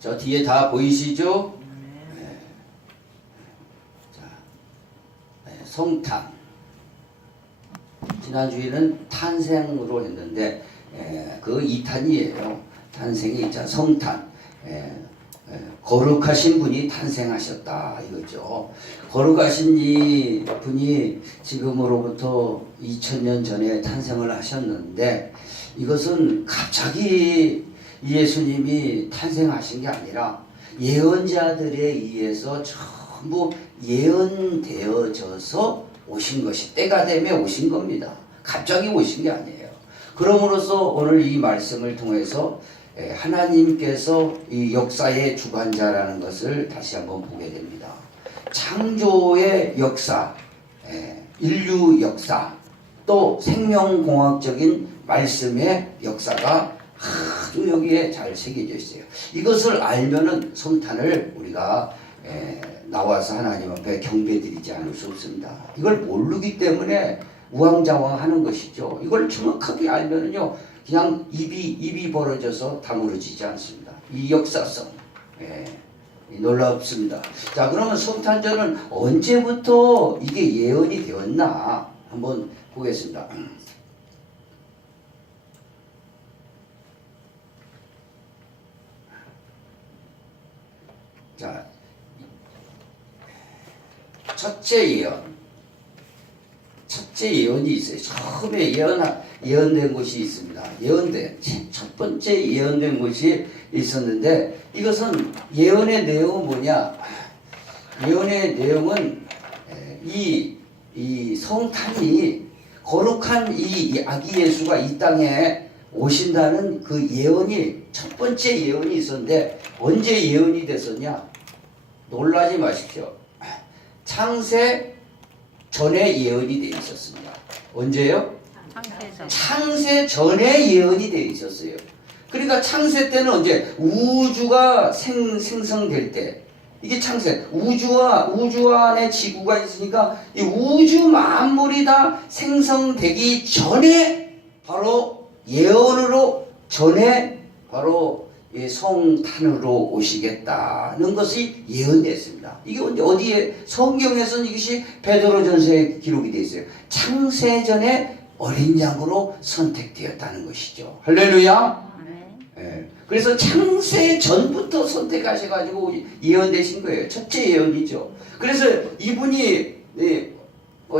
저 뒤에 다 보이시죠? 네. 자, 네, 성탄. 지난주에는 탄생으로 했는데 그 2탄이에요. 탄생이 있자 성탄. 거룩하신 분이 탄생하셨다 이거죠. 거룩하신 이 분이 지금으로부터 2000년 전에 탄생을 하셨는데 이것은 갑자기 예수님이 탄생하신 게 아니라 예언자들에 의해서 전부 예언되어져서 오신 것이 때가 되면 오신 겁니다. 갑자기 오신 게 아니에요. 그러므로서 오늘 이 말씀을 통해서 하나님께서 이 역사의 주관자라는 것을 다시 한번 보게 됩니다. 창조의 역사, 인류 역사, 또 생명공학적인 말씀의 역사가 아주 여기에 잘 새겨져 있어요. 이것을 알면은 성탄을 우리가 나와서 하나님 앞에 경배드리지 않을 수 없습니다. 이걸 모르기 때문에 우왕좌왕하는 것이죠. 이걸 정확하게 알면은요, 그냥 입이 벌어져서 다무러지지 않습니다. 이 역사성, 놀랍습니다. 자, 그러면 성탄절은 언제부터 이게 예언이 되었나 한번 보겠습니다. 자, 첫째 예언이 있어요. 처음에 예언된 것이 있습니다. 첫 번째 예언된 것이 있었는데, 이것은 예언의 내용은 뭐냐? 예언의 내용은 이 성탄이 거룩한 이 아기 예수가 이 땅에 오신다는 그 예언이, 첫 번째 예언이 있었는데, 언제 예언이 됐었냐? 놀라지 마십시오. 창세 전에 예언이 되어 있었습니다. 언제요? 창세 전에 예언이 되어 있었어요. 그러니까 창세 때는 언제? 우주가 생성될 때. 이게 창세. 우주 안에 지구가 있으니까 이 우주 만물이 다 생성되기 전에 바로 예언으로 전에 바로 성탄으로 오시겠다는 것이 예언됐습니다. 이게 어디에? 성경에서는 이것이 베드로전서에 기록이 되어 있어요. 창세전에 어린 양으로 선택되었다는 것이죠. 할렐루야. 그래서 창세 전부터 선택하셔가지고 예언되신 거예요. 첫째 예언이죠. 그래서 이분이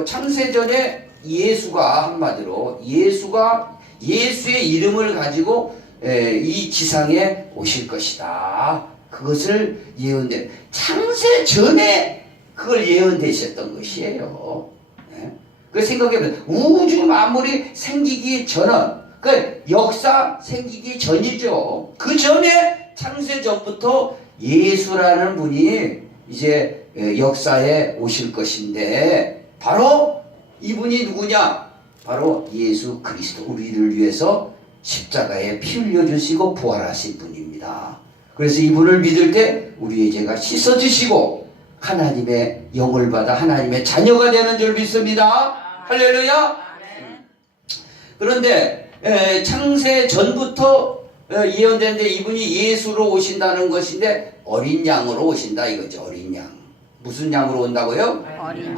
창세전에 예수가, 한마디로 예수의 이름을 가지고 이 지상에 오실 것이다. 그것을 예언된, 창세 전에 그걸 예언되셨던 것이에요. 그 생각해보면 우주 만물이 생기기 전은, 그 역사 생기기 전이죠. 그 전에 창세 전부터 예수라는 분이 이제 역사에 오실 것인데, 바로 이분이 누구냐? 바로 예수 그리스도, 우리를 위해서 십자가에 피 흘려주시고 부활하신 분입니다. 그래서 이분을 믿을 때 우리의 죄가 씻어지시고 하나님의 영을 받아 하나님의 자녀가 되는 줄 믿습니다. 할렐루야. 그런데 창세 전부터 예언되는데 이분이 예수로 오신다는 것인데 어린 양으로 오신다 이거죠. 어린 양. 무슨 양으로 온다고요?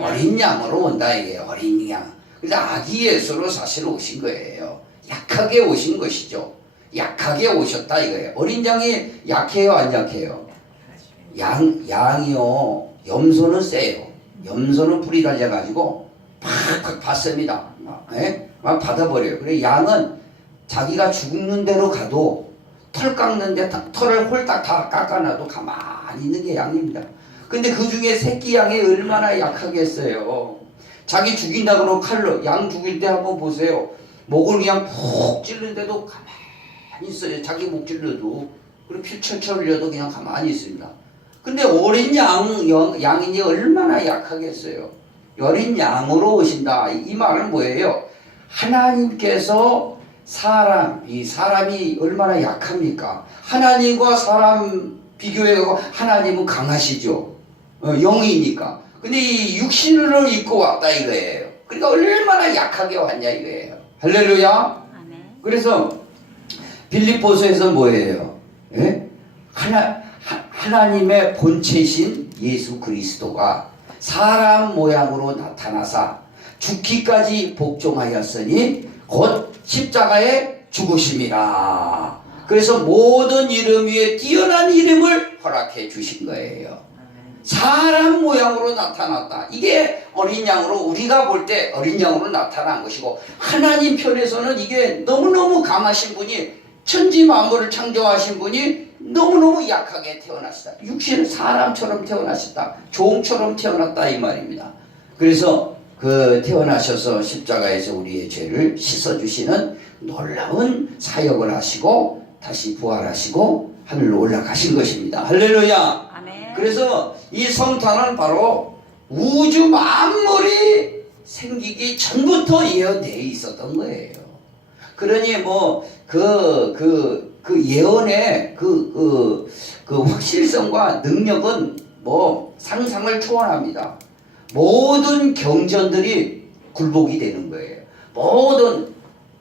어린 양으로 온다 이게요. 어린 양. 그래서 아기 예수로 사실 오신 거예요. 약하게 오신 것이죠. 약하게 오셨다 이거예요. 어린 양이 약해요, 안 약해요? 양이요, 염소는 세요. 염소는 불이 달려가지고 팍팍 받습니다. 막 받아버려요. 그래, 양은 자기가 죽는 대로 가도 털 깎는데 털을 홀딱 다 깎아놔도 가만히 있는 게 양입니다. 근데 그 중에 새끼 양이 얼마나 약하겠어요. 자기 죽인다고 칼로 양 죽일 때 한번 보세요. 목을 그냥 푹 찔르는데도 가만히 있어요. 자기 목 찔러도. 그리고 피 철철 흘려도 그냥 가만히 있습니다. 근데 어린 양이니 얼마나 약하겠어요. 어린 양으로 오신다. 이 말은 뭐예요? 하나님께서 이 사람이 얼마나 약합니까? 하나님과 사람 비교해서 하나님은 강하시죠. 영이니까. 근데 이 육신으로 입고 왔다 이거예요. 그러니까 얼마나 약하게 왔냐 이거예요. 할렐루야. 그래서 빌립보서에서 뭐예요? 하나님의 본체신 예수 그리스도가 사람 모양으로 나타나사 죽기까지 복종하였으니 곧 십자가에 죽으심이라. 그래서 모든 이름 위에 뛰어난 이름을 허락해 주신 거예요. 사람 모양으로 나타났다. 이게 어린 양으로, 우리가 볼 때 어린 양으로 나타난 것이고, 하나님 편에서는 이게 너무너무 강하신 분이, 천지 만물을 창조하신 분이 너무너무 약하게 태어났다. 육신은 사람처럼 태어나셨다. 종처럼 태어났다 이 말입니다. 그래서 그 태어나셔서 십자가에서 우리의 죄를 씻어주시는 놀라운 사역을 하시고 다시 부활하시고 하늘로 올라가신 것입니다. 할렐루야. 아멘. 그래서 이 성탄은 바로 우주 만물이 생기기 전부터 예언되어 있었던 거예요. 그러니 뭐 그 예언의 그 확실성과 능력은 뭐 상상을 초월합니다. 모든 경전들이 굴복이 되는 거예요.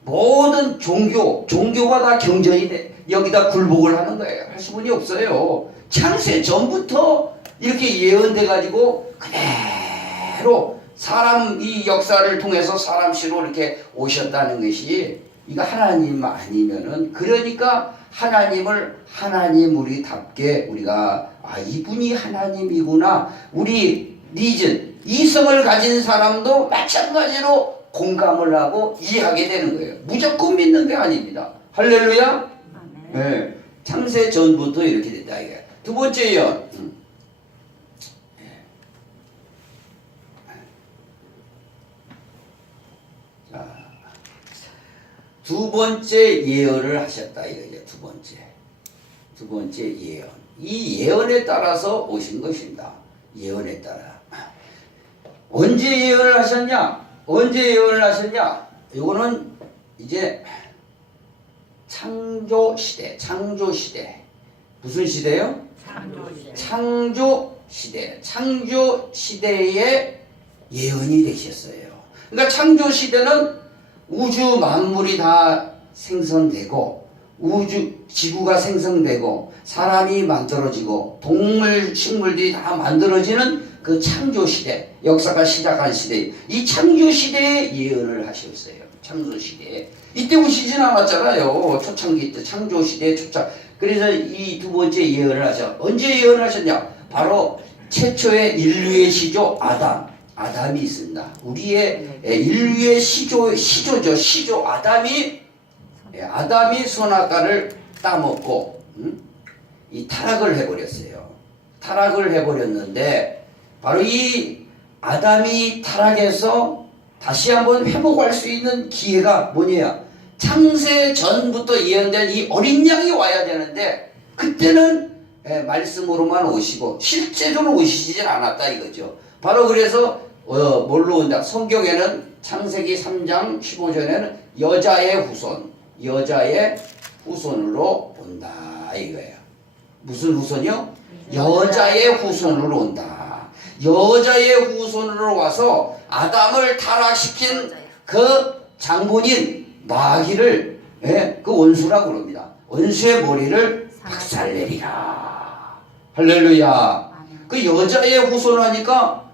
모든 종교가 다 경전이 돼. 여기다 굴복을 하는 거예요. 할 수분이 없어요. 창세 전부터 이렇게 예언돼 가지고 그대로 사람 이 역사를 통해서 사람 씨로 이렇게 오셨다는 것이, 이거 하나님 아니면은, 그러니까 하나님을 하나님 우리답게 우리가 이분이 하나님이구나, 우리 니즈 이성을 가진 사람도 마찬가지로 공감을 하고 이해하게 되는 거예요. 무조건 믿는 게 아닙니다. 할렐루야. 네. 창세 전부터 이렇게 됐다 이게. 두 번째 예언. 자, 두 번째 예언을 하셨다 이거죠. 두 번째 예언. 이 예언에 따라서 오신 것입니다. 예언에 따라. 언제 예언을 하셨냐? 이거는 이제 창조 시대. 무슨 시대요? 창조 시대의 예언이 되셨어요. 그러니까 창조 시대는 우주 만물이 다 생성되고, 지구가 생성되고, 사람이 만들어지고, 동물, 식물들이 다 만들어지는 그 창조 시대, 역사가 시작한 시대, 이 창조 시대에 예언을 하셨어요. 창조 시대에. 이때 오시진 않았잖아요. 초창기 때 창조 시대의 초창. 그래서 이 두 번째 예언을 하셔. 언제 예언을 하셨냐? 바로 최초의 인류의 시조 아담이 있습니다. 우리의 인류의 시조죠. 아담이 선악과를 따먹고 이 타락을 해버렸어요. 타락을 해버렸는데, 바로 이 아담이 타락해서 다시 한번 회복할 수 있는 기회가 뭐냐? 창세 전부터 예언된 이 어린 양이 와야 되는데, 그때는 말씀으로만 오시고 실제로는 오시진 않았다 이거죠. 바로 그래서 뭘로 온다? 성경에는 창세기 3장 15절에는 여자의 후손으로 온다 이거예요. 무슨 후손이요? 여자의 후손으로 온다. 여자의 후손으로 와서 아담을 타락시킨 그 장본인 마귀를, 그 원수라고 그럽니다. 원수의 머리를 박살내리라. 할렐루야. 그 여자의 후손하니까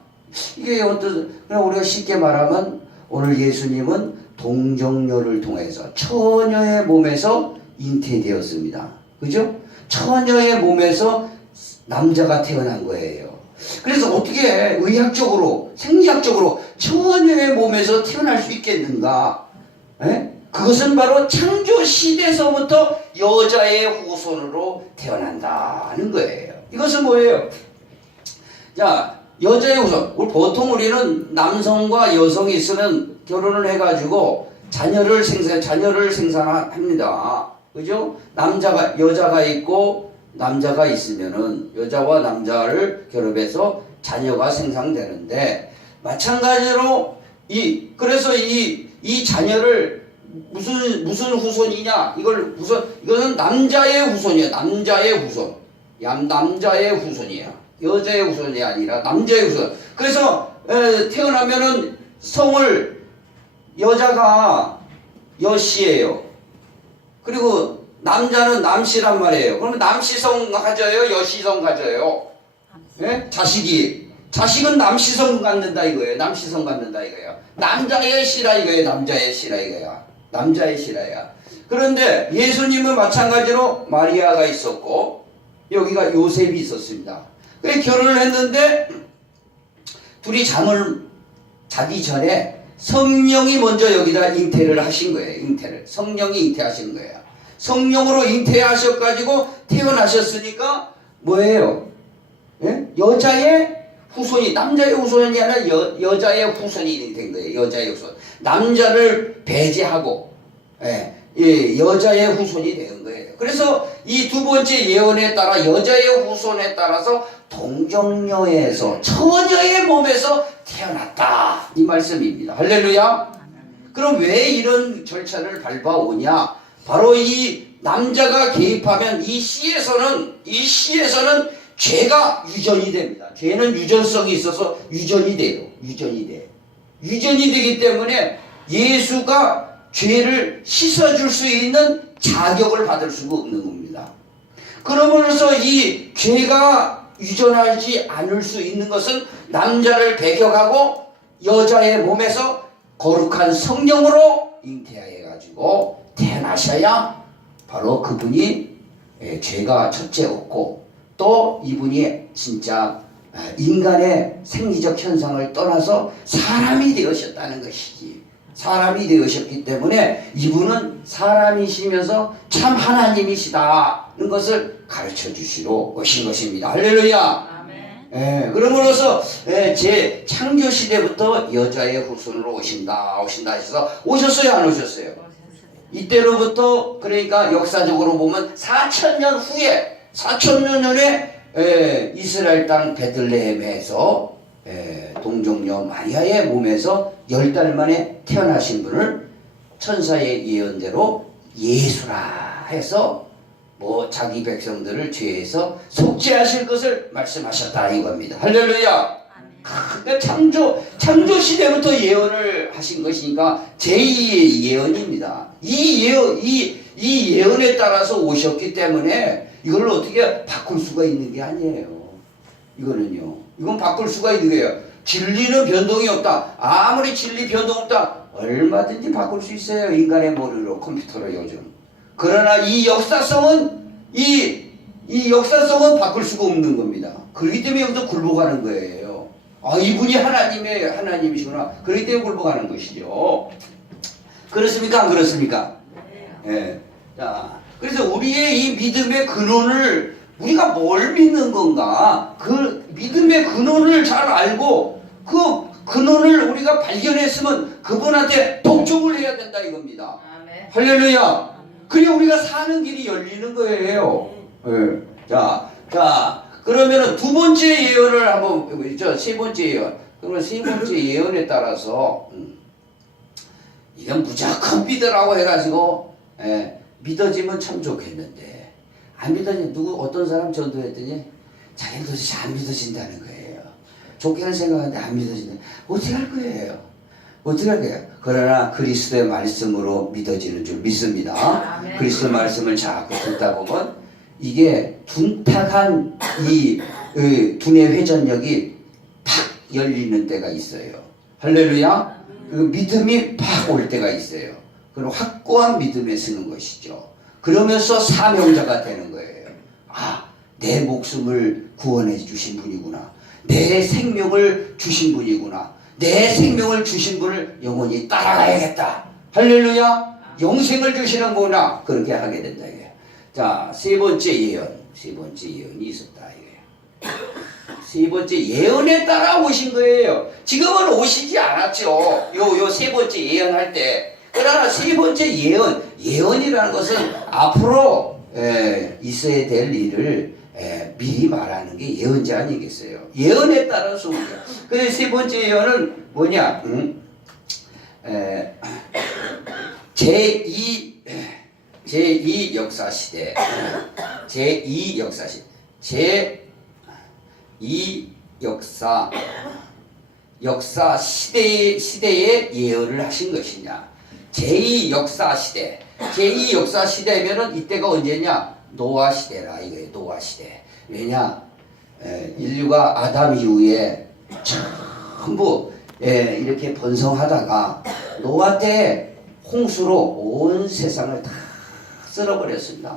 이게 그냥 우리가 쉽게 말하면, 오늘 예수님은 동정녀를 통해서 처녀의 몸에서 잉태되었습니다. 그죠? 처녀의 몸에서 남자가 태어난 거예요. 그래서 어떻게 의학적으로, 생리학적으로 처녀의 몸에서 태어날 수 있겠는가? 그것은 바로 창조 시대에서부터 여자의 후손으로 태어난다는 거예요. 이것은 뭐예요? 자, 여자의 후손. 보통 우리는 남성과 여성이 있으면 결혼을 해가지고 자녀를 생산합니다. 그죠? 여자가 있고 남자가 있으면은 여자와 남자를 결합해서 자녀가 생산되는데, 마찬가지로 그래서 이 자녀를 무슨 후손이냐? 이거는 남자의 후손이에요. 남자의 후손이에요. 여자의 후손이 아니라 남자의 후손. 그래서 태어나면은 여자가 여씨예요. 그리고 남자는 남씨란 말이에요. 그러면 남씨성 가져요? 여씨성 가져요? 예? 자식은 남씨성 갖는다 이거예요. 남씨성 갖는다 이거예요. 남자의 씨라 이거예요. 남자의 씨라 이거야. 남자의 씨라야. 그런데 예수님은 마찬가지로 마리아가 있었고 여기가 요셉이 있었습니다. 그래서 결혼을 했는데 둘이 잠을 자기 전에 성령이 먼저 여기다 잉태를 하신 거예요. 성령이 잉태하신 거예요. 성령으로 잉태하셔가지고 태어나셨으니까 뭐예요? 예? 여자의 후손이, 남자의 후손이 아니라 여자의 후손이 된 거예요. 여자의 후손. 남자를 배제하고 여자의 후손이 된 거예요. 그래서 이 두 번째 예언에 따라 여자의 후손에 따라서 동정녀에서 처녀의 몸에서 태어났다 이 말씀입니다. 할렐루야. 그럼 왜 이런 절차를 밟아오냐? 바로 이 남자가 개입하면 이 시에서는 죄가 유전이 됩니다. 죄는 유전성이 있어서 유전이 돼요. 유전이 되기 때문에 예수가 죄를 씻어줄 수 있는 자격을 받을 수가 없는 겁니다. 그러면서 이 죄가 유전하지 않을 수 있는 것은 남자를 배격하고 여자의 몸에서 거룩한 성령으로 잉태해가지고 태어나셔야 바로 그분이 죄가 첫째 없고 또 이분이 진짜 인간의 생리적 현상을 떠나서 사람이 되으셨다는 것이지. 사람이 되으셨기 때문에 이분은 사람이시면서 참 하나님이시다는 것을 가르쳐 주시러 오신 것입니다. 할렐루야. 아멘. 그러므로서 제 창조 시대부터 여자의 후손으로 오신다 해서 오셨어요, 안 오셨어요? 이때로부터 그러니까 역사적으로 보면 4,000년 후에 4,000년 전에 이스라엘 땅 베들레헴에서 동정녀 마리아의 몸에서 10달 만에 태어나신 분을 천사의 예언대로 예수라 해서 뭐 자기 백성들을 죄에서 속죄하실 것을 말씀하셨다 이겁니다. 할렐루야. 그러니까 창조 시대부터 예언을 하신 것이니까 제2의 예언입니다. 이 예언에 따라서 오셨기 때문에 이걸 어떻게 바꿀 수가 있는 게 아니에요. 이건 바꿀 수가 있는 거예요. 진리는 변동이 없다. 아무리 진리 변동 없다. 얼마든지 바꿀 수 있어요. 인간의 머리로, 컴퓨터로 요즘. 그러나 이 역사성은 바꿀 수가 없는 겁니다. 그렇기 때문에 여기서 굴복하는 거예요. 이분이 하나님이시구나. 그렇기 때문에 굴복하는 것이죠. 그렇습니까? 안 그렇습니까? 네. 자, 그래서 우리의 이 믿음의 근원을 우리가 뭘 믿는 건가? 그 믿음의 근원을 잘 알고 그 근원을 우리가 발견했으면 그분한테 독종을 해야 된다 이겁니다. 아멘. 할렐루야. 그래 우리가 사는 길이 열리는 거예요. 네. 자, 그러면은 두 번째 예언을 한번 세 번째 예언. 그러면 세 번째 예언에 따라서 이건 무조건 믿으라고 해가지고 믿어지면 참 좋겠는데. 안 믿어지면 어떤 사람 전도했더니 자기는 도대체 안 믿어진다는 거예요. 좋게는 생각하는데 안 믿어진다. 어떻게 할 거예요? 그러나 그리스도의 말씀으로 믿어지는 줄 믿습니다. 그리스도 말씀을 자꾸 듣다 보면 이게 둔탁한 이 두뇌 회전력이 팍 열리는 때가 있어요. 할렐루야. 그 믿음이 팍 올 때가 있어요. 그럼 확고한 믿음에 서는 것이죠. 그러면서 사명자가 되는 거예요. 내 목숨을 구원해 주신 분이구나. 내 생명을 주신 분이구나. 내 생명을 주신 분을 영원히 따라가야겠다. 할렐루야. 영생을 주시는구나. 그렇게 하게 된다. 이게. 자, 세 번째 예언이 있었다. 이게. 세 번째 예언에 따라 오신 거예요. 지금은 오시지 않았죠. 요 세 번째 예언할 때. 그러나 세 번째 예언이라는 것은 앞으로 있어야 될 일을 미리 말하는 게 예언자 아니겠어요? 예언에 따라서 오죠. 그래서 세 번째 예언은 뭐냐? 제2 역사 시대. 제2 역사 시대에 예언을 하신 것이냐? 제2 역사 시대. 제2 역사 시대면은 이때가 언제냐? 노아 시대라 이거예요. 노아 시대. 왜냐? 인류가 아담 이후에 전부 이렇게 번성하다가 노아 때 홍수로 온 세상을 다 쓸어버렸습니다.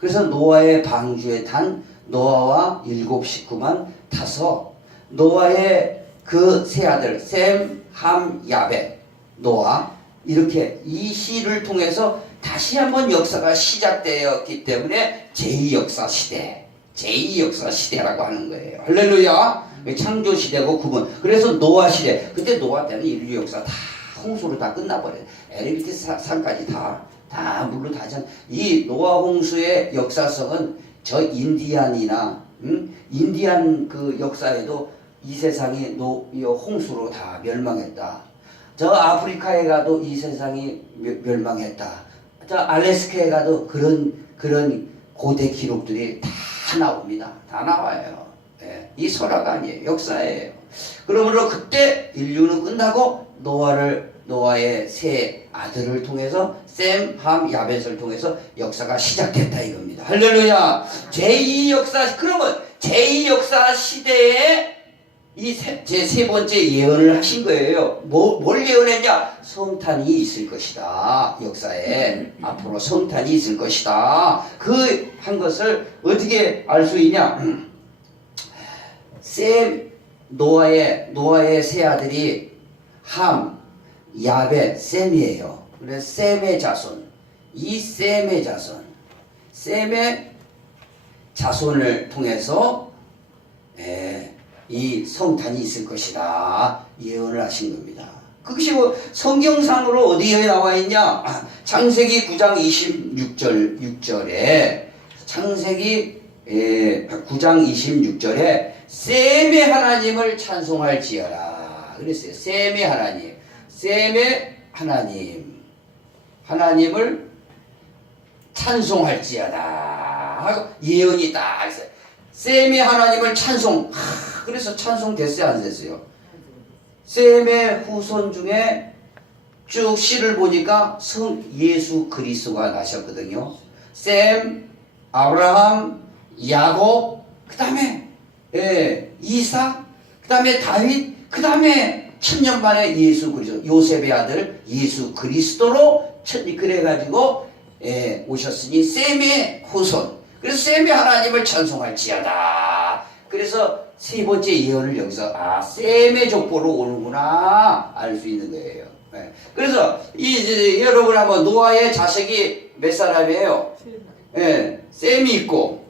그래서 노아의 방주에 탄 노아와 7 식구만 타서 노아의 그 세 아들 셈, 함, 야벳, 노아 이렇게 이 시를 통해서 다시 한번 역사가 시작되었기 때문에 제2 역사 시대, 제2 역사 시대라고 하는 거예요. 할렐루야. 창조 시대고 구분. 그래서 노아 시대. 그때 노아 때는 인류 역사 다 홍수로 다 끝나버려요. 에르비트 산까지 다 물로 다 전. 이 노아 홍수의 역사성은 저 인디안이나 인디안 그 역사에도 이 세상이 홍수로 다 멸망했다. 저 아프리카에 가도 이 세상이 멸망했다. 저 알래스카에 가도 그런 고대 기록들이 다 나옵니다. 다 나와요. 예, 이 설화가 아니에요. 역사예요. 그러므로 그때 인류는 끝나고 노아의 세 아들을 통해서 셈, 함, 야벳을 통해서 역사가 시작됐다 이겁니다. 할렐루야. 제2 역사. 그러면 제2 역사 시대에 제 세 번째 예언을 하신 거예요. 뭘 예언했냐? 성탄이 있을 것이다. 역사에 앞으로 성탄이 있을 것이다. 그 한 것을 어떻게 알 수 있냐? 셈, 노아의 세 아들이 함, 야벳, 셈이에요. 그래서 셈의 자손, 이 셈의 자손을 통해서 이 성탄이 있을 것이다 예언을 하신 겁니다. 그것이 성경상으로 어디에 나와 있냐? 창세기 9장 26절에 창세기 9장 26절에 셈의 하나님을 찬송할지어라 그랬어요. 셈의 하나님을 찬송할지어다 하고 예언이 딱 있어요. 셈의 하나님을 찬송. 그래서 찬송 됐어요, 안 됐어요? 셈의 후손 중에 쭉 시를 보니까 성 예수 그리스도가 나셨거든요. 셈, 아브라함, 야곱, 그 다음에 이삭, 그 다음에 다윗, 그 다음에 천년 만에 예수 그리스도, 요셉의 아들 예수 그리스도로 그래가지고 오셨으니 셈의 후손. 그래서 셈의 하나님을 찬송할지어다. 그래서 세 번째 예언을 여기서 셈의 족보로 오는구나 알 수 있는 거예요. 그래서 여러분 한번 노아의 자식이 몇 사람이에요? 셈이 있고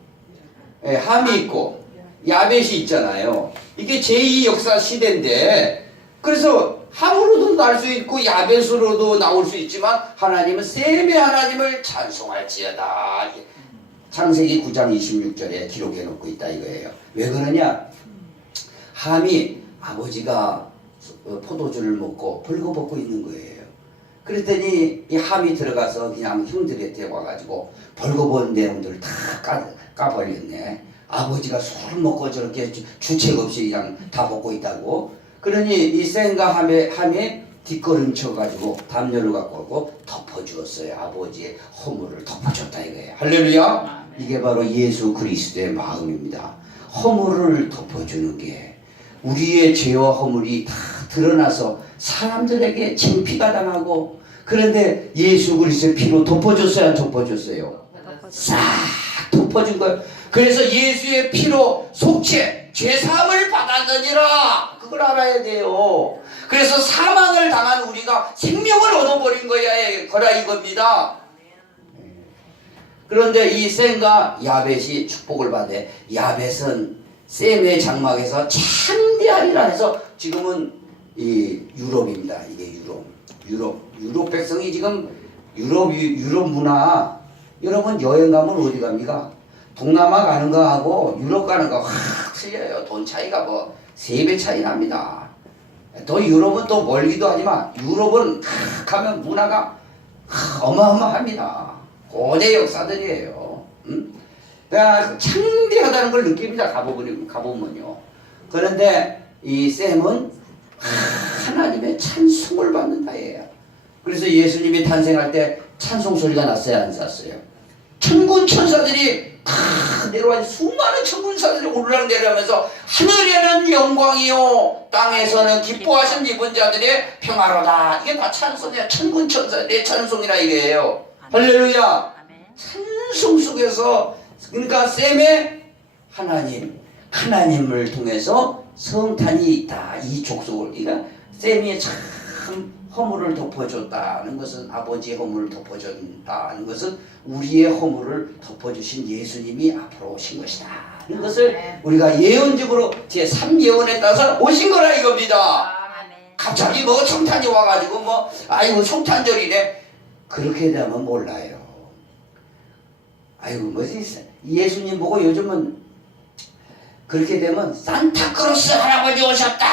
함이 있고 야벳이 있잖아요. 이게 제2 역사 시대인데 그래서 함으로도 날 수 있고 야벳으로도 나올 수 있지만 하나님은 셈의 하나님을 찬송할지어다. 창세기 9장 26절에 기록해 놓고 있다 이거예요. 왜 그러냐? 함이 아버지가 포도주를 먹고 벌거벗고 있는 거예요. 그랬더니 이 함이 들어가서 그냥 형들한테 와가지고 벌거벗은 내용들을 다 까버렸네. 아버지가 술 먹고 저렇게 주책 없이 그냥 다 먹고 있다고. 그러니 이 셈과 함이 뒷걸음쳐가지고 담요를 갖고 오고 덮어주었어요. 아버지의 허물을 덮어줬다 이거예요. 할렐루야. 이게 바로 예수 그리스도의 마음입니다. 허물을 덮어주는 게 우리의 죄와 허물이 다 드러나서 사람들에게 창피가 당하고 그런데 예수 그리스도의 피로 덮어줬어요, 안 덮어줬어요? 싹 덮어준 거예요. 그래서 예수의 피로 속죄, 죄사함을 받았느니라. 그걸 알아야 돼요. 그래서 사망을 당한 우리가 생명을 얻어버린 거라 이겁니다. 그런데 이 셈과 야벳이 축복을 받네. 야벳은 셈의 장막에서 창대하리라 해서 지금은 이 유럽입니다. 이게 유럽 백성이 지금 유럽 문화. 여러분 여행 가면 어디 갑니까? 동남아 가는 거하고 유럽 가는 거 확 틀려요. 돈 차이가 뭐 3배 차이 납니다. 또 유럽은 또 멀기도 하지만 유럽은 가면 문화가 어마어마합니다. 고대 역사들이에요. 그러니까 창대하다는 걸 느낍니다. 가보면요. 그런데 이 셈은 하나님의 찬송을 받는다예요. 그래서 예수님이 탄생할 때 찬송 소리가 났어요, 안 났어요? 천군 천사들이 내려와 수많은 천군사들이 오르락 내려가면서 하늘에는 영광이요 땅에서는 기뻐하신 입은 자들의 평화로다. 이게 다 찬송이야. 천군 천사들의 찬송이라 이거예요. 할렐루야. 찬송 속에서 그러니까 셈의 하나님을 통해서 성탄이 있다. 이 족속을 그러니까 셈이 참 허물을 덮어줬다는 것은 아버지의 허물을 덮어준다는 것은 우리의 허물을 덮어주신 예수님이 앞으로 오신 것이다. 이런 것을 우리가 예언적으로 제3예언에 따라서 오신 거라 이겁니다. 갑자기 뭐 성탄이 와가지고 뭐 아이고 성탄절이네 그렇게 되면 몰라요. 아이고 뭐지 예수님 보고 요즘은 그렇게 되면 산타크로스 할아버지 오셨다.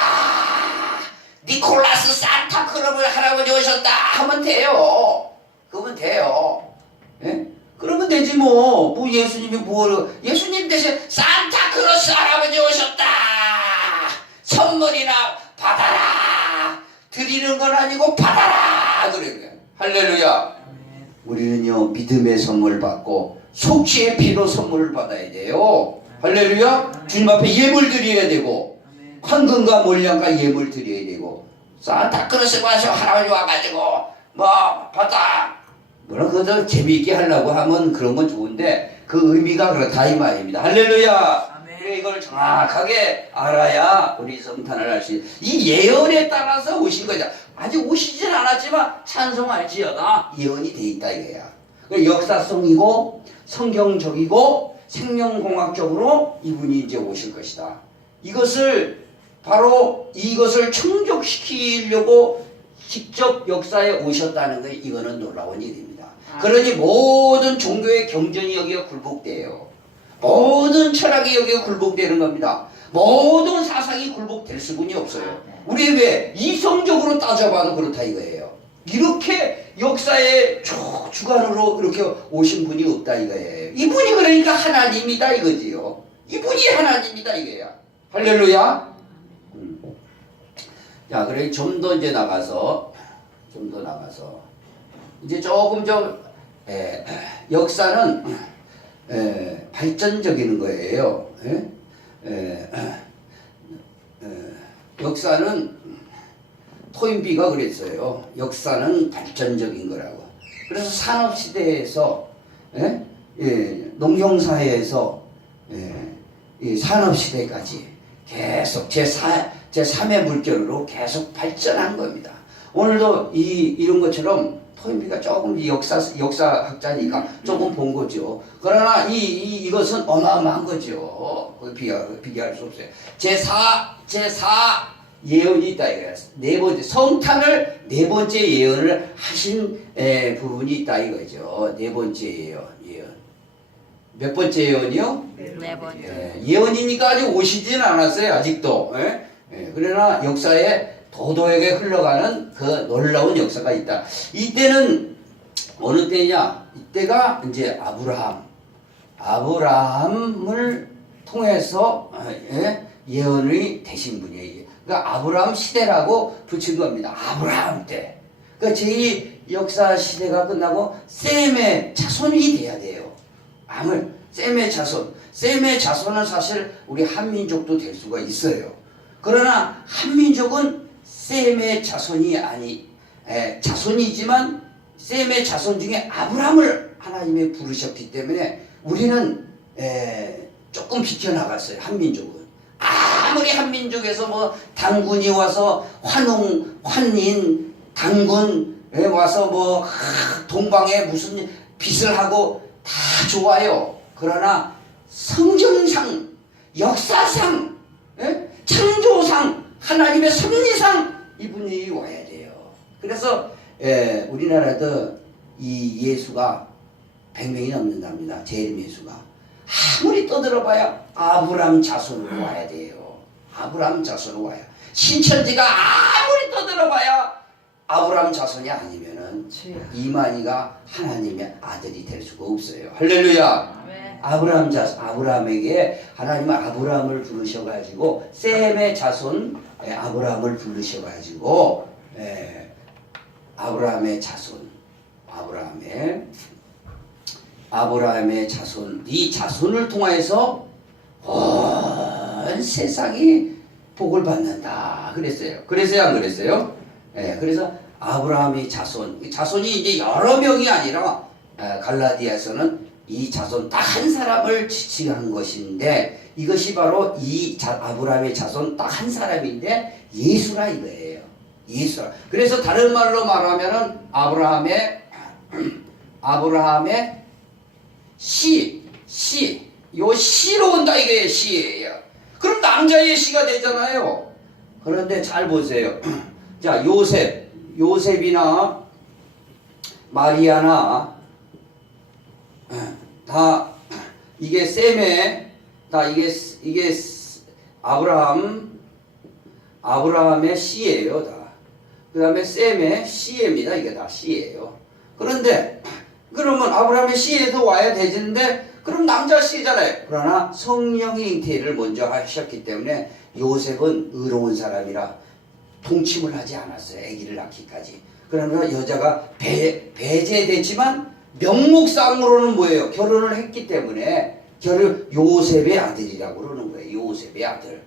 니콜라스 산타크로스 할아버지 오셨다 하면 돼요. 그러면 돼요. 예? 그러면 되지 뭐. 뭐 예수님이 뭐 예수님 대신 산타크로스 할아버지 오셨다. 선물이나 받아라. 드리는 건 아니고 받아라. 그래. 할렐루야. 우리는요 믿음의 선물 받고 속죄의 피로 선물을 받아야 돼요. 할렐루야. 주님 앞에 예물 드려야 되고 황금과 몰량과 예물 드려야 되고 산타크로스 와서 할아버지 와가지고 뭐 받아 뭐라 그거 재미있게 하려고 하면 그런 건 좋은데 그 의미가 그렇다 이 말입니다. 할렐루야. 그래 이걸 정확하게 알아야 우리 성탄을 할 수 있는 이 예언에 따라서 오신 거죠. 아직 오시진 않았지만 찬송할지어다 예언이 돼 있다 이거야. 역사성이고 성경적이고 생명공학적으로 이분이 이제 오실 것이다. 이것을 바로 이것을 충족시키려고 직접 역사에 오셨다는 거 이거는 놀라운 일입니다. 그러니 모든 종교의 경전이 여기에 굴복돼요. 모든 철학이 여기에 굴복되는 겁니다. 모든 사상이 굴복될 수분이 없어요. 우리 왜 이성적으로 따져봐도 그렇다 이거예요. 이렇게 역사의 주관으로 이렇게 오신 분이 없다 이거예요. 이분이 그러니까 하나님이다 이거지요. 이분이 하나님이다 이거야. 할렐루야. 자, 그래 좀 더 이제 나가서 이제 조금 좀 역사는 발전적인 거예요. 역사는 토인비가 그랬어요. 역사는 발전적인 거라고. 그래서 산업시대에서 농경사회에서 산업시대까지 계속 제3의 물결로 계속 발전한 겁니다. 오늘도 이런 것처럼 토인비가 조금 역사학자니까 조금 본 거죠. 그러나 이것은 어마어마한 거죠. 비교할 수 없어요. 제4 예언이 있다 이거예요. 네 번째 성탄을 네 번째 예언을 하신 부분이 있다 이거죠. 네 번째 예언. 몇 번째 예언이요? 네 번째. 예언이니까 아직 오시지는 않았어요. 아직도. 그러나 역사에 도도하게 흘러가는 그 놀라운 역사가 있다. 이때는 어느 때냐? 이때가 이제 아브라함을 통해서 예언이 되신 분이에요. 그러니까 아브라함 시대라고 붙인 겁니다. 아브라함 때. 그러니까 제2 역사 시대가 끝나고 셈의 자손이 돼야 돼요. 셈의 자손은 사실 우리 한민족도 될 수가 있어요. 그러나 한민족은 셈의 자손이 자손이지만 셈의 자손 중에 아브라함을 하나님이 부르셨기 때문에 우리는 조금 비켜나갔어요. 한민족은. 아무리 한민족에서 뭐 당군이 와서 환인, 당군 와서 뭐 동방에 무슨 빚을 하고 다 좋아요. 그러나 성경상, 역사상, 창조상, 하나님의 섭리상 이분이 와야 돼요. 그래서 우리나라도 이 예수가 100명이 넘는답니다. 재림 예수가. 아무리 떠들어봐야 아브람 자손으로 와야 돼요. 아브람 자손으로 와야. 신천지가 아무리 떠들어봐야 아브람 자손이 아니면은 이만희가 하나님의 아들이 될 수가 없어요. 할렐루야. 아브라함에게 하나님은 아브라함을 부르셔가지고 셈의 자손 아브라함을 부르셔가지고 아브라함의 자손, 아브라함의 자손, 이 자손을 통하여서 온 세상이 복을 받는다 그랬어요. 그랬어요, 안 그랬어요? 예, 그래서 아브라함의 자손이 이제 여러 명이 아니라 갈라디아에서는 이 자손 딱 한 사람을 지칭한 것인데, 이것이 바로 아브라함의 자손 딱 한 사람인데 예수라 이거예요. 예수라. 그래서 다른 말로 말하면은 아브라함의 요 씨로 온다 이거예요. 씨예요. 그럼 남자의 씨가 되잖아요. 그런데 잘 보세요. 자, 요셉이나 마리아나 다 이게 셈의 이게 아브라함의 씨예요. 다. 그 다음에 셈의 씨입니다. 이게 다 씨예요. 그런데 그러면 아브라함의 씨에도 와야 되는데 그럼 남자 씨잖아요. 그러나 성령의 잉태를 먼저 하셨기 때문에 요셉은 의로운 사람이라 동침을 하지 않았어요. 아기를 낳기까지. 그러나 여자가 배제됐지만 명목상으로는 뭐예요? 결혼을 했기 때문에 요셉의 아들이라고 그러는 거예요. 요셉의 아들.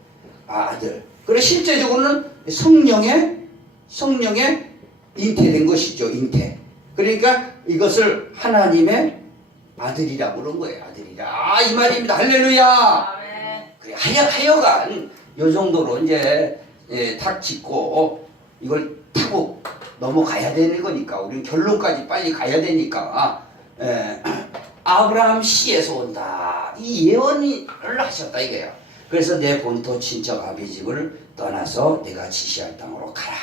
그래서 실제적으로는 성령의 잉태된 것이죠. 잉태. 그러니까 이것을 하나님의 아들이라고 그런 거예요. 아들이라. 이 말입니다. 할렐루야. 그래, 하여간 요 정도로 이제 탁 짓고 이걸 타고 넘어가야 되는 거니까, 우리는 결론까지 빨리 가야 되니까 아브라함 씨에서 온다 이 예언을 하셨다 이거예요. 그래서 내 본토 친척 아비 집을 떠나서 내가 지시할 땅으로 가라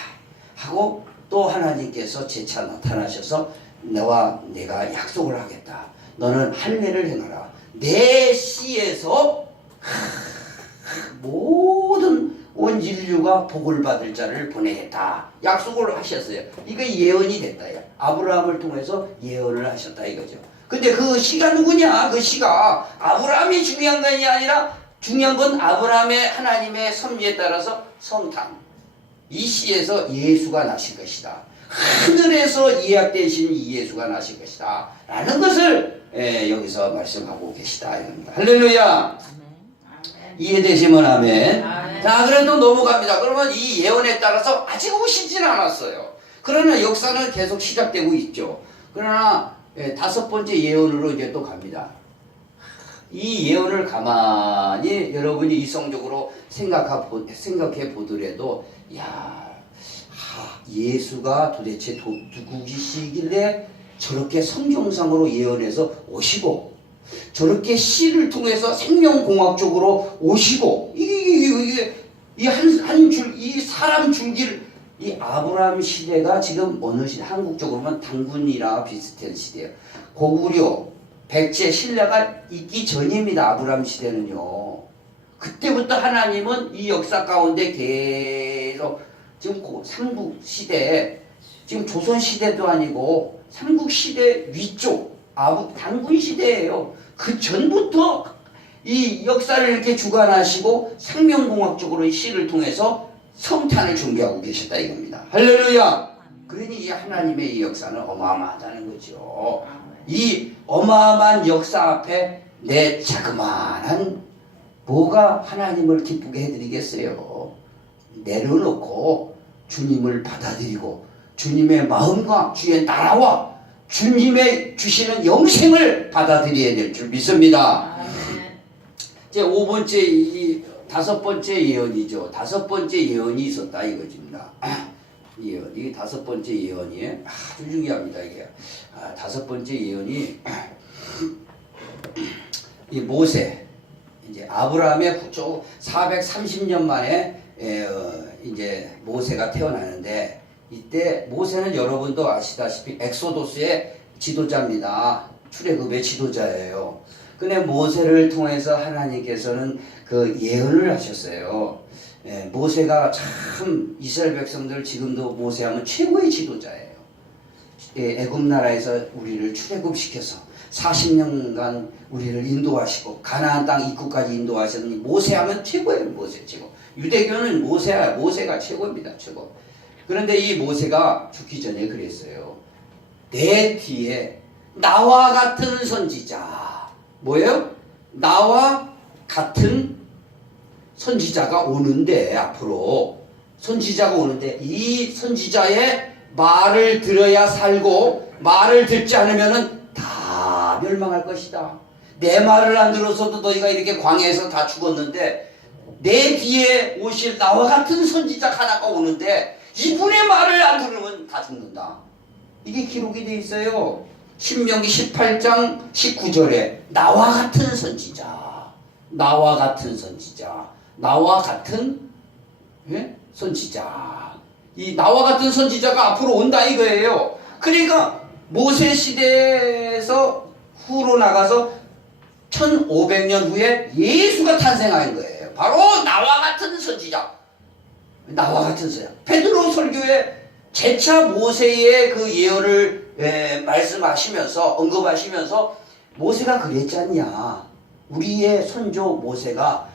하고, 또 하나님께서 재차 나타나셔서 너와 내가 약속을 하겠다. 너는 할례를 행하라. 내 씨에서 모든 온 인류가 복을 받을 자를 보내겠다. 약속을 하셨어요. 이거 예언이 됐다. 아브라함을 통해서 예언을 하셨다 이거죠. 근데 그 씨가 누구냐? 그 씨가 아브라함이 중요한 것이 아니라 중요한 건 아브라함의 하나님의 섭리에 따라서 성탄. 이 씨에서 예수가 나실 것이다. 하늘에서 예약되신 이 예수가 나실 것이다. 라는 것을 여기서 말씀하고 계시다. 할렐루야. 이해되시면 아멘. 자, 그래도 넘어갑니다. 그러면 이 예언에 따라서 아직 오시진 않았어요. 그러나 역사는 계속 시작되고 있죠. 그러나 다섯 번째 예언으로 이제 또 갑니다. 이 예언을 가만히 여러분이 이성적으로 생각해 보더라도, 예수가 도대체 누구시길래 저렇게 성경상으로 예언해서 오시고, 저렇게 씨를 통해서 생명공학적으로 오시고, 이 사람 줄기를, 이 아브라함 시대가 지금 어느 시대, 한국적으로 보면 당군이랑 비슷한 시대예요. 고구려, 백제, 신라가 있기 전입니다. 아브라함 시대는요. 그때부터 하나님은 이 역사 가운데 계속 지금 삼국 시대, 지금 조선 시대도 아니고 삼국 시대 위쪽 당군 시대예요. 그 전부터 이 역사를 이렇게 주관하시고 생명공학적으로 이 씨를 통해서 성탄을 준비하고 계셨다 이겁니다. 할렐루야. 그러니 이 하나님의 이 역사는 어마어마하다는 거죠. 이 어마어마한 역사 앞에 내 자그마한 뭐가 하나님을 기쁘게 해드리겠어요. 내려놓고 주님을 받아들이고 주님의 마음과 주의 나라와 주님의 주시는 영생을 받아들여야 될 줄 믿습니다. 제 5번째, 다섯 번째 예언이죠. 다섯 번째 예언이 있었다 이거입니다. 예언, 이게 다섯 번째 예언이 아주 중요합니다. 이게 다섯 번째 예언이 이 모세, 이제 아브라함의 430년 만에 이제 모세가 태어나는데, 이때 모세는 여러분도 아시다시피 엑소도스의 지도자입니다. 출애굽의 지도자예요. 근데 모세를 통해서 하나님께서는 그 예언을 하셨어요. 모세가 참 이스라엘 백성들 지금도 모세하면 최고의 지도자예요. 애굽 나라에서 우리를 출애굽시켜서 40년간 우리를 인도하시고 가나안 땅 입구까지 인도하셨으니 모세하면 최고예요. 모세 최고. 유대교는 모세가 최고입니다. 최고. 그런데 이 모세가 죽기 전에 그랬어요. 내 뒤에 나와 같은 선지자, 뭐예요? 나와 같은 선지자가 오는데, 앞으로 선지자가 오는데 이 선지자의 말을 들어야 살고 말을 듣지 않으면은 다 멸망할 것이다. 내 말을 안 들어서도 너희가 이렇게 광야에서 다 죽었는데 내 뒤에 오실 나와 같은 선지자 하나가 오는데 이분의 말을 안 들으면 다 죽는다. 이게 기록이 돼 있어요. 신명기 18장 19절에 나와 같은 선지자, 나와 같은 선지자, 나와 같은 선지자. 이 나와 같은 선지자가 앞으로 온다 이거예요. 그러니까 모세 시대에서 후로 나가서 1500년 후에 예수가 탄생한 거예요. 바로 나와 같은 선지자. 나와 같은 선지자. 베드로 설교에 재차 모세의 그 예언을 말씀하시면서 언급하시면서 모세가 그랬지 않냐. 우리의 선조 모세가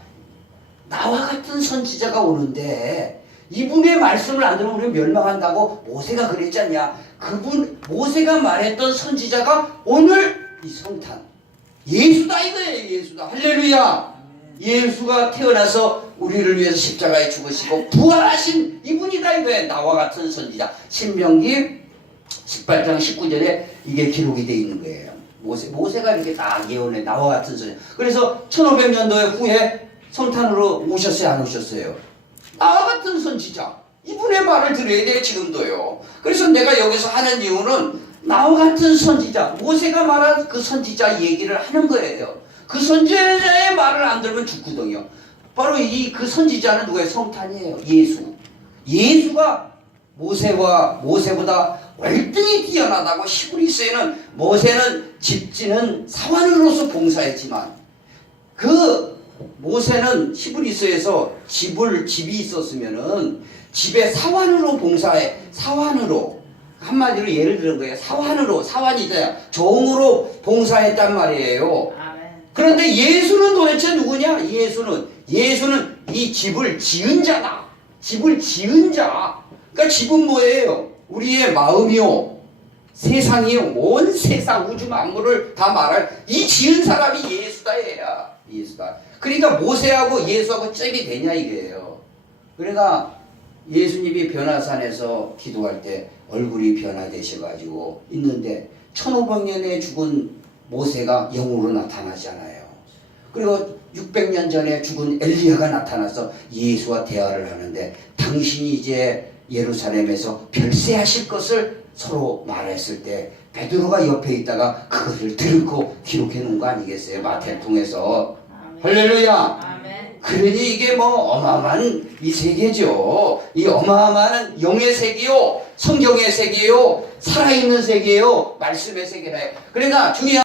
나와 같은 선지자가 오는데 이분의 말씀을 안 들으면 우리는 멸망한다고 모세가 그랬지 않냐. 그분 모세가 말했던 선지자가 오늘 이 성탄 예수다 이거예요. 예수다. 할렐루야. 예수가 태어나서 우리를 위해서 십자가에 죽으시고 부활하신 이분이다 이거예요. 나와 같은 선지자. 신명기 18장 19절에 이게 기록이 되어 있는 거예요. 모세가 이렇게 딱 예언해. 나와 같은 선지자. 그래서 1500년도 후에 성탄으로 오셨어요? 안 오셨어요? 나와 같은 선지자. 이분의 말을 들어야 돼요. 지금도요. 그래서 내가 여기서 하는 이유는 나와 같은 선지자, 모세가 말한 그 선지자 얘기를 하는 거예요. 그 선지자의 말을 안 들으면 죽거든요. 바로 그 선지자는 누구예요? 성탄이에요. 예수. 예수가 모세보다 월등히 뛰어나다고. 히브리서에는 모세는 집지는 사환으로서 봉사했지만 그 모세는 히브리서에서 집이 있었으면은 집에 사환으로 봉사해. 사환으로. 한마디로 예를 들은 거예요. 사환이 돼야 종으로 봉사했단 말이에요. 그런데 예수는 도대체 누구냐? 예수는 이 집을 지은 자다. 집을 지은 자. 그러니까 집은 뭐예요? 우리의 마음이요, 세상이요, 온 세상 우주 만물을 다 말할 이 지은 사람이 예수다. 예수다. 그러니까 모세하고 예수하고 잽이 되냐 이거예요. 그러니까 예수님이 변화산에서 기도할 때 얼굴이 변화되셔가지고 있는데 1500년에 죽은 모세가 영으로 나타나잖아요. 그리고 600년 전에 죽은 엘리야가 나타나서 예수와 대화를 하는데 당신이 이제 예루살렘에서 별세하실 것을 서로 말했을 때 베드로가 옆에 있다가 그것을 들고 기록해 놓은 거 아니겠어요? 마태 통해서. 할렐루야. 그러니 이게 뭐 어마어마한 이 세계죠. 이 어마어마한 영의 세계요, 성경의 세계요, 살아있는 세계요, 말씀의 세계래요. 그러니까 중요한